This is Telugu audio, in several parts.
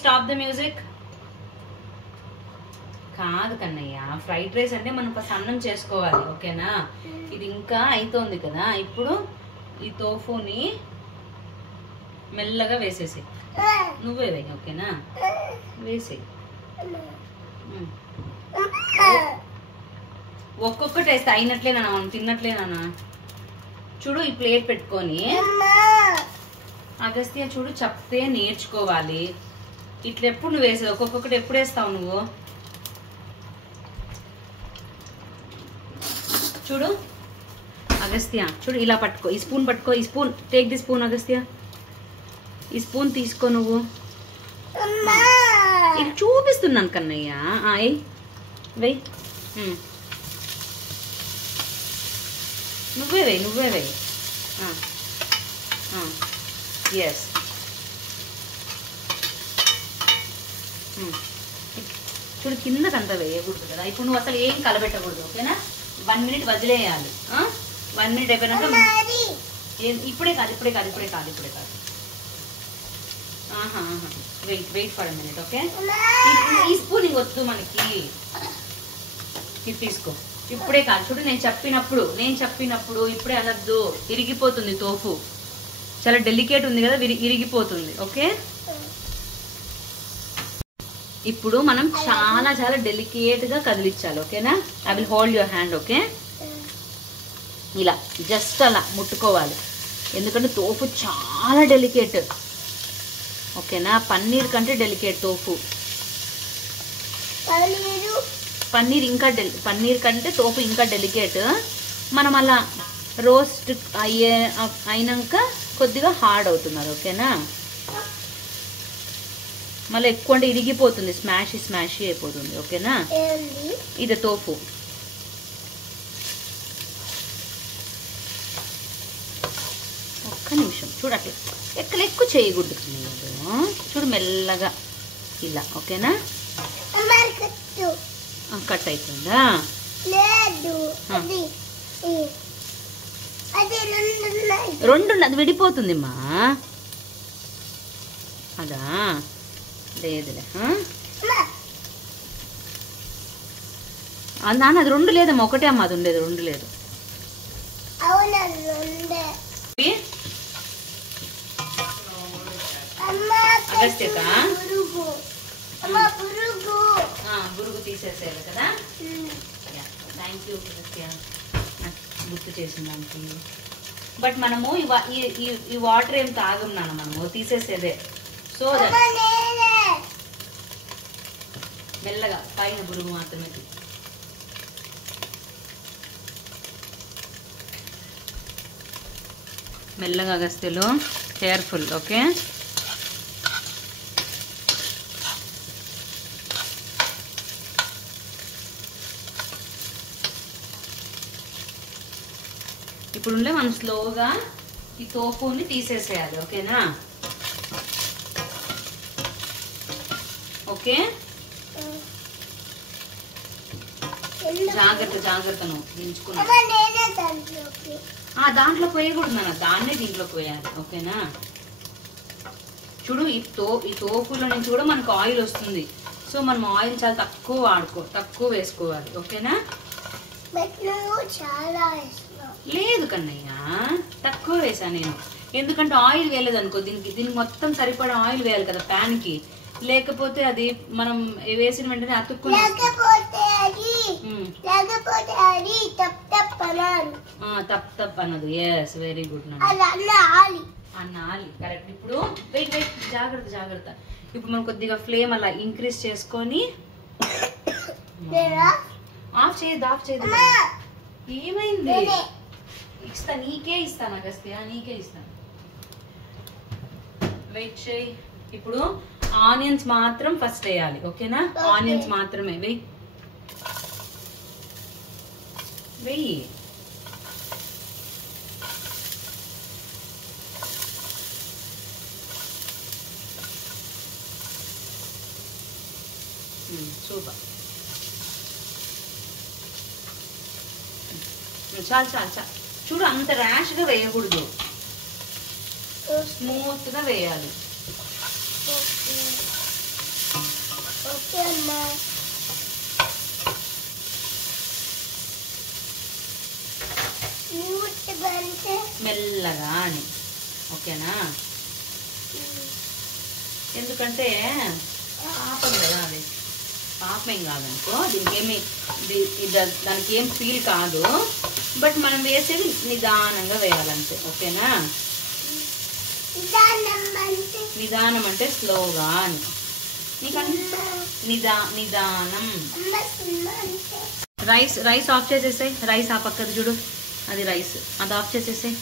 Stop the music. కాదు కన్నయ్య, ఫ్రైడ్ రైస్ అంటే మనం ఫస్ట్ అన్నం చేసుకోవాలి, ఓకేనా? ఇది ఇంకా అయితోంది కదా. ఇప్పుడు ఈ తోఫుని మెల్లగా వేసేసి నువ్వే వేయి, ఓకేనా? వేసేయి. ఒక్కొక్కటి వేస్తే అయినట్లేనా, మనం తిన్నట్లేనా? చూడు, ఈ ప్లేట్ పెట్టుకొని అగస్త్య చూడు, చెప్తే నేర్చుకోవాలి. ఇట్లా ఎప్పుడు నువ్వు వేసేది, ఒక్కొక్కటి ఎప్పుడు వేస్తావు నువ్వు? చూడు అగస్త్య, చూడు ఇలా పట్టుకో, ఈ స్పూన్ పట్టుకో, ఈ spoon, take the spoon Agastya, ఈ స్పూన్ తీసుకో నువ్వు. ఇది చూపిస్తున్నాను కన్నయ్య. వెయ్, నువ్వే వెయ్యి, నువ్వే వెయ్యి. ఎస్, చూడు కిందకంతా వేయకూడదు కదా. ఇప్పుడు నువ్వు అసలు ఏం కలబెట్టకూడదు, ఓకేనా? 1 మినిట్ వదిలేయాలి. 1 మినిట్ అయిపోయినాక ఇప్పుడే కాదు, ఇప్పుడే కాదు, ఇప్పుడే కాదు, ఇప్పుడే కాదు. Wait for minute, okay? ఈ స్పూన్ ఇంకొద్దు మనకి, ఇది తీసుకో. ఇప్పుడే కాదు, చూడు నేను చెప్పినప్పుడు ఇప్పుడే అనద్దు, ఇరిగిపోతుంది. తోఫు చాలా డెలికేట్ ఉంది కదా, ఇరిగిపోతుంది, ఓకే? ఇప్పుడు మనం చాలా చాలా డెలికేట్ గా కదిలించాలి, ఓకేనా? I will hold your hand, okay? ఇలా జస్ట్ అలా ముట్టుకోవాలి, ఎందుకంటే తోఫు చాలా డెలికేట్, ఓకేనా? పన్నీర్ కంటే డెలికేట్ తోఫు. పన్నీర్ కంటే తోఫు ఇంకా డెలికేట్. మనం అలా రోస్ట్ అయినాక కొద్దిగా హార్డ్ అవుతున్నారు, ఓకేనా? మళ్ళీ ఎక్కువ అంటే ఇరిగిపోతుంది, స్మాష్ అయిపోతుంది, ఓకేనా? ఇది తోఫు. ఒక్క నిమిషం చూడు, అట్లా ఎక్కువ చేయకూడదు, చూడు మెల్లగా ఇలా, ఓకేనా? కట్ అవుతుందా? రెండు అది విడిపోతుంది మా, అదా? లేదులే నాన్న, అది రెండు లేదమ్మా, ఒకటే అమ్మ అది ఉండేది, రెండు లేదు. బురుగు తీసేసేయాలి కదా. థ్యాంక్ యూ గుర్తు చేసిన దానికి. బట్ మనము ఈ వాటర్ ఏం తాగున్నాను, మనము తీసేసేదే. సో మెల్లగా పైన బురుగు మాత్రమే. మెల్లగా అగస్త్యలు, కేర్ఫుల్, ఓకే? ఇప్పుడు మనం స్లోగా ఈ తోఫుని తీసేసేయాలి, ఓకేనా? ఓకే, జాగ్రత్త నువ్వు దించుకున్నా. దాంట్లో పోయకూడదు నాన్న, దాన్నే దీంట్లో పోయాలి, ఓకేనా? చూడు, ఈ తోఫులో నుంచి కూడా మనకు ఆయిల్ వస్తుంది. సో మనం ఆయిల్ చాలా తక్కువ వేసుకోవాలి, ఓకేనా? లేదు కన్నయ్య, తక్కువ వేసా నేను, ఎందుకంటే ఆయిల్ వేయలేదు అనుకో, దీనికి మొత్తం సరిపడా ఆయిల్ వేయాలి కదా ప్యాన్ కి. లేకపోతే అది మనం వేసిన వెంటనే అతుక్కుని తప్ అన్నది. ఎస్, వెరీ గుడ్ అన్నాలి, కరెక్ట్. ఇప్పుడు వెయిట్ జాగ్రత్త. ఇప్పుడు మనం కొద్దిగా ఫ్లేమ్ అలా ఇంక్రీజ్ చేసుకొని ఆఫ్ చేయదు. ఏమైంది? నీకే ఇస్తాను అగస్త్య, నీకే ఇస్తాను. వెయిట్ చేయి. ఇప్పుడు ఆనియన్స్ మాత్రం ఫస్ట్ వేయాలి, ఓకేనా? ఆనియన్స్ మాత్రమే వెయ్యి. సూపర్. చాలు. చూడు, అంత ర్యాష్ గా వేయకూడదు, స్మూత్ గా వేయాలి. మెల్లగా అని, ఓకేనా? ఎందుకంటే పాపం కదా, అది పాపం కాదనుకో, దానికి ఏం ఫీల్ కాదు. బట్ మనం వేసేది నిదానంగా వేయాలంటే, ఓకేనా? నిదానం అంటే స్లోగా అని, నిదానం. Rice of చేసేసాయి. రైస్ ఆ పక్కది చూడు, అది రైస్, అది ఆఫ్ చేసేసాయి.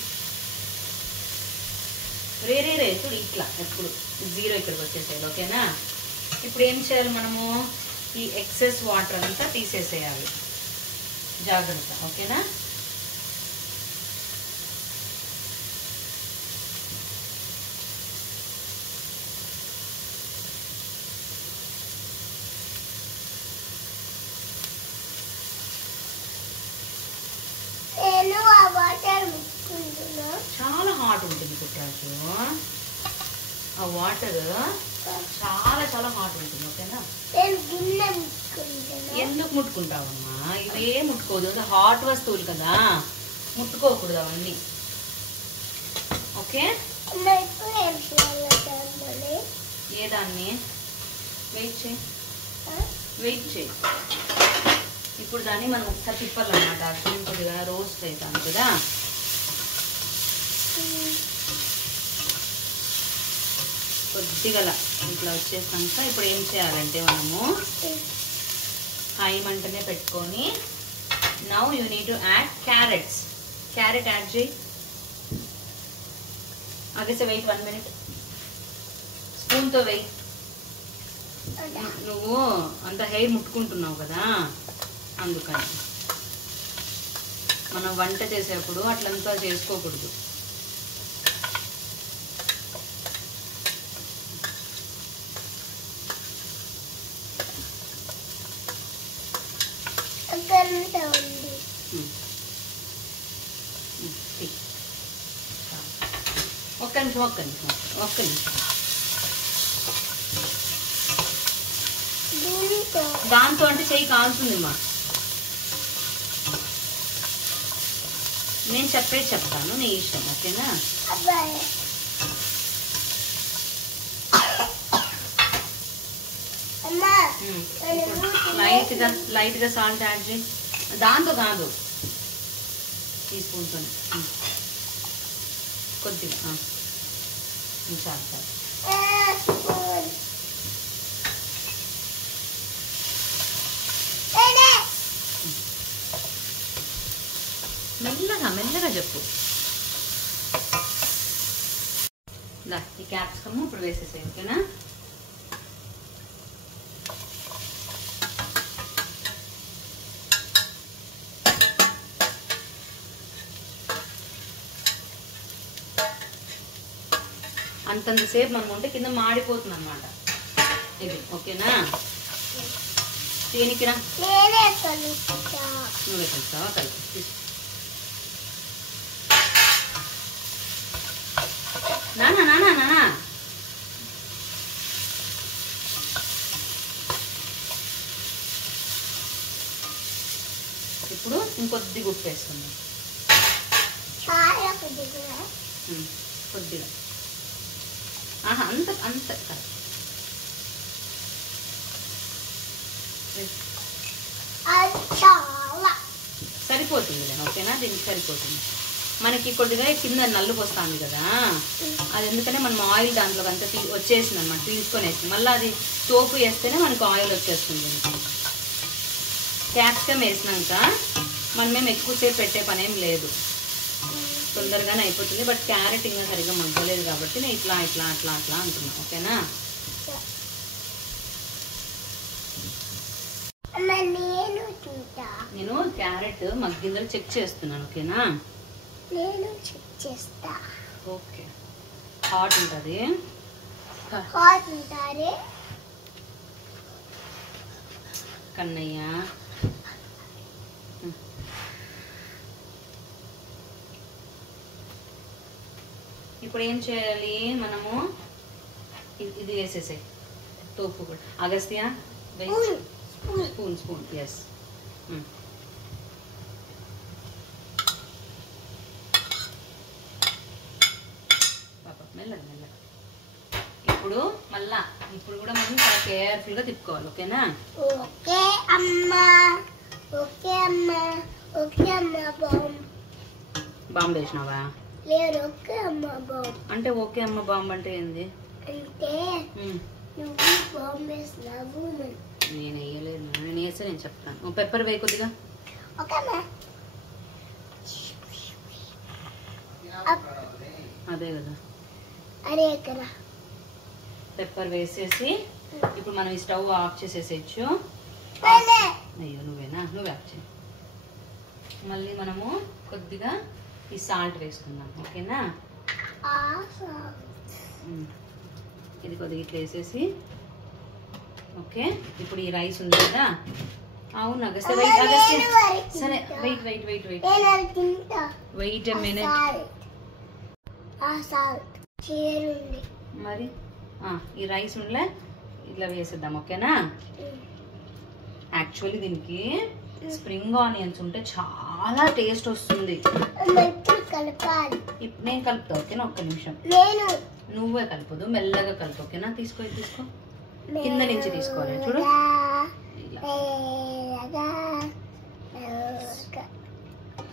రే చూడు, ఇట్లా ఎప్పుడు 0 ఇక్కడికి వచ్చేసేయాలి, ఓకేనా? ఇప్పుడు ఏం చేయాలి మనము? ఈ ఎక్సెస్ వాటర్ అంతా తీసేసేయాలి, జాగ్రత్త, ఓకేనా? చాలా హాట్ ఉంటుంది పుట్టాకు, ఆ వాటర్ చాలా చాలా హాట్ ఉంటుంది, ఓకేనా? ఎందుకు ముట్టుకుంటావమ్మా? ఇవే ముట్టుకోదు, హాట్ వస్తువులు కదా, ముట్టుకోకూడదు అవన్నీ, ఓకే? ఏ దాన్ని వెయిట్ చేయి. ఇప్పుడు దాన్ని మనం ఒకసారి తిప్పాలన్నమాట, అది కొద్దిగా రోస్ట్ అవుతాం కదా. కొద్దిగా ఇట్లా వచ్చేసాక ఇప్పుడు ఏం చేయాలంటే మనము హై మంటనే పెట్టుకొని, now you need to add carrot add చేయి. ఆగేసే, వెయిట్ 1 minute, స్పూన్తో వెయి. నువ్వు అంత హెయిర్ ముట్టుకుంటున్నావు కదా, అందుకని మనం వంట చేసేప్పుడు అట్లంతా చేసుకోకూడదు. ఒక్క నిమిషం. దాంతో అంటే చెయ్యి కాలుతుందిమ్మా. నేను చెప్తాను, నీ ఇష్టం, ఓకేనా? లైట్గా సాల్ట్ యాడ్ చేయి. దాంతో కాదు, ఈ స్పూన్తో కొద్దిగా చాలు. మెల్లగా చెప్పు. ఈ క్యాప్సికమ్ ఇప్పుడు వేసేసాయి, ఓకేనా? అంతంతసేపు మనం ఉంటే కింద మాడిపోతుంది అన్నమాట ఇది, ఓకేనా? దేనికిరా నువ్వే కలుస్తావా? కలిపి నానా ఇప్పుడు ఇంకొద్ది గుప్పు వేసుకుందాం, కొద్దిగా. అంత సరిపోతుంది, ఓకేనా? దీనికి సరిపోతుంది. మనకి కొద్దిగా కింద నలుపు వస్తుంది కదా, అది ఎందుకనే మనం ఆయిల్ దాంట్లో అంతా వచ్చేసింది అనమాట, తీసుకొని వేస్తుంది. మళ్ళీ అది తోపు వేస్తేనే మనకు ఆయిల్ వచ్చేస్తుంది. క్యాప్సికమ్ వేసినాక మనమేం ఎక్కువసేపు పెట్టే పనేం లేదు, తొందరగానే అయిపోతుంది. బట్ క్యారెట్ ఇంకా సరిగ్గా మగ్గలేదు కాబట్టి నేను ఇట్లా అంటున్నా, ఓకేనా? నేను క్యారెట్ మగ్గిందో చెక్ చేస్తున్నాను, ఓకేనా? ఓకే. హాట్ ఉంటుంది, కన్నయ్య. ఇప్పుడు ఏం చేయాలి మనము? ఇది వేసేసాయి, తోపు కూడా. Agastya spoon yes. మెల్లగా మెల్లగా. ఇప్పుడు కూడా మనం చాలా కేర్ఫుల్ గా తిప్పుకోవాలి. ఓకేనా? ఓకే అమ్మా. ఓకే అమ్మా. ఓకే అమ్మా. బాంబు వేసినావా? లేదు. ఓకే అమ్మా బాంబు అంటే ఓకే అమ్మ బాంబు అంటే ఏంది? అంటే నువ్వు బాంబు వేసినావు. నేను వేయలేదు. నేను వేస్తే నేను చెప్తాను. పెప్పర్ వేయి కొద్దిగా. ఓకే అమ్మా. అదే కదా. అదే కదా. పెప్పర్ వేసేసి ఇప్పుడు మనం ఈ స్టవ్ ఆఫ్ చేసేసేయచ్చు. అయ్యో నువ్వేనా? నువ్వే ఆఫ్ చేయి. మళ్ళీ మనము కొద్దిగా ఈ సాల్ట్ వేసుకుందాం. ఓకేనా? ఇది కొద్దిగా ఇట్లా వేసేసి. ఓకే. ఇప్పుడు ఈ రైస్ ఉంది కదా. అవును అగస్త్య వెయిట్. అగస్త్య సరే wait wait wait wait wait a minute. మరి ఈ రైస్ ఉండలే ఇట్లా వేసేద్దాం. ఓకేనా? యాక్చువల్లీ దీనికి స్ప్రింగ్ ఆనియన్స్ ఉంటే చాలా టేస్ట్ వస్తుంది. నేను కలుపుతా. ఓకేనా? ఒక్క నిమిషం. నువ్వే కలుపుదు, మెల్లగా కలుపు. ఓకేనా? తీసుకో కింద నుంచి తీసుకోవాలి. చూడు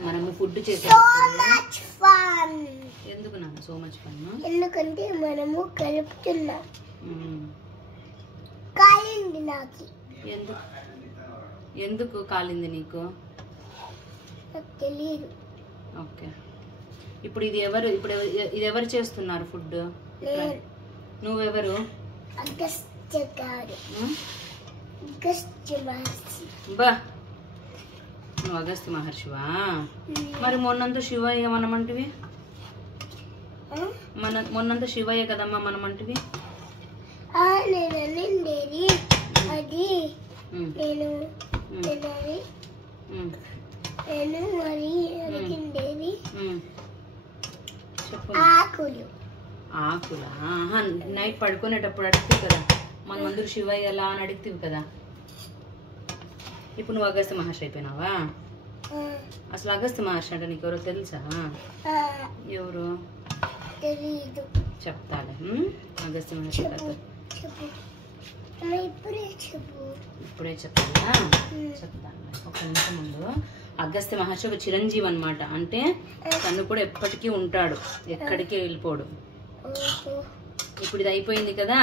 మనము ఫుడ్ చేసే ఎందుకు నాకు సో మచ్ ఫన్? ఎందుకంటే మనము కలుపుతున్నాం. కాలింది నాకు. ఎందుకు కాలింది నీకు? తెలియదు. ఓకే. ఇప్పుడు ఇది ఎవరు చేస్తున్నారు ఫుడ్? నువ్వెవరు? బా నువ్వు అగస్త్య మహర్షివా? మరి మొన్నంతా శివయ్య మనమంటివి. మొన్నంతా శివయ్య కదమ్మా మనమంటివి. ఆకులా? నైట్ పడుకునేటప్పుడు అడుగుతావు కదా మనమందరూ శివయ్య ఎలా అని అడుగుతావు కదా. ఇప్పుడు నువ్వు అగస్త్య మహర్షి అయిపోయినావా? అసలు అగస్త్య మహర్షి అంటే నీకు ఎవరో తెలుసా? ఎవరు? చెప్తాలే. అగస్త్య మహర్షి కథ ఇప్పుడే చెప్తానా? చెప్తాను. ఒక నిమిషం ముందు. అగస్త్య మహర్షి ఒక చిరంజీవి అన్నమాట. అంటే తను కూడా ఎప్పటికీ ఉంటాడు, ఎక్కడికి వెళ్ళిపోడు. ఇప్పుడు ఇది అయిపోయింది కదా.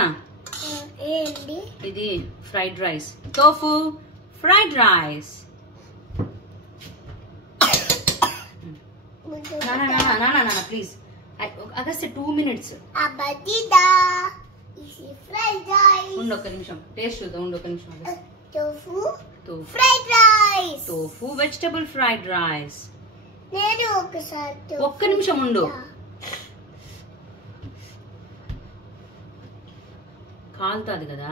ఇది fried rice, tofu fried rice. Please Agastya 2 minutes. ఉండు ఒక్క నిమిషం. టేస్ట్ చూద్దాం. ఉండు ఒక్క నిమిషం. Tofu vegetable fried rice. ఒక్క నిమిషం ఉండు. కాలుతాది కదా.